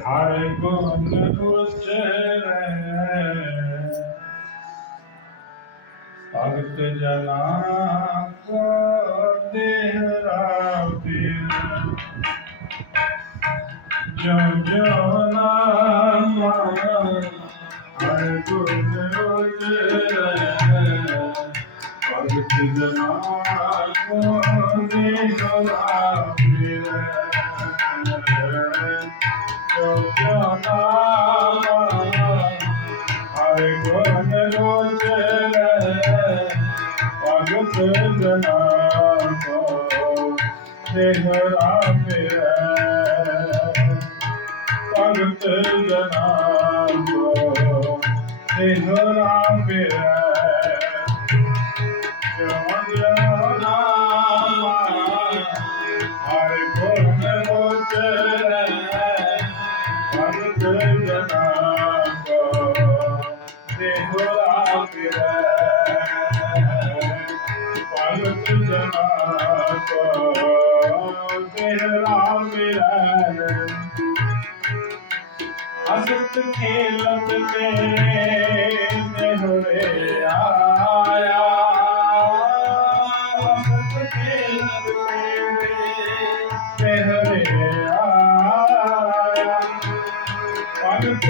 ਹਰ ਗੁਣ ਉਚਰੈ ਭਗਤ ਜਨਾ ਕੋ ਦੇਹਰਾ ਪੀਰ ਜੋ ਜੋ ਨਾਮ ਹਰ ਗੁਣ ਉਚਰੈ ਭਗਤ ਜਨਾ ਕੋ ਦੇਹਰਾ ਪੀਰ ਜੋ ਜੋ ਭਗਤ ਜਨਾ ਕੋ ਦੇਹਰਾ ਮਿਰੈ ਭਗਤ ਜਨਾ ਕੋ ਦੇਹਰਾ ਦੇਹਰਾ ਮਿਰੈ ਭਗਤ ਜਨਾ ਕੋ ਦੇਹਰਾ ਮਿਰੈ ਅਸਤ ਖੇਲਤ ਤੇ ਦੇਹਰੇ ਆਇਆ ਅਸਤ ਖੇਲਤ ਤੇ ਦੇਹਰੇ ਆਇਆ ਭਗਤ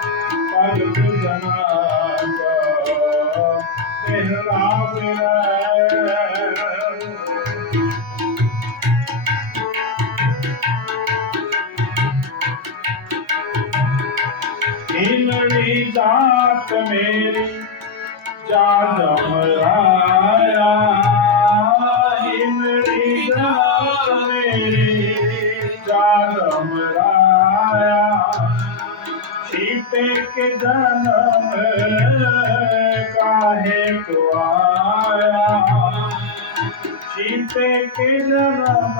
जात मेरी जात मराया हिमरी जात मेरी जात मराया पे के जन्म काहे को आया? सीते के जन्म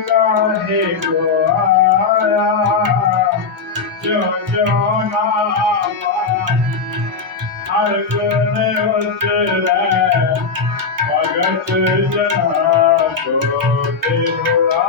काहे को आया? जो जो नाम हर गुण उतरे भगत जना को देवरा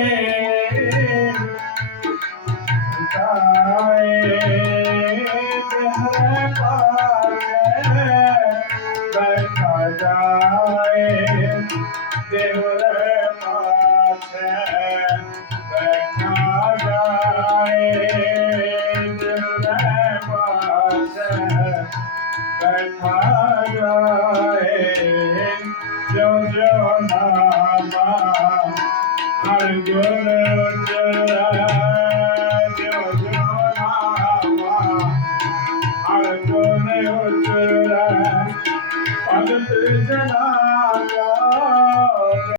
Rama, Hare Guru Jara.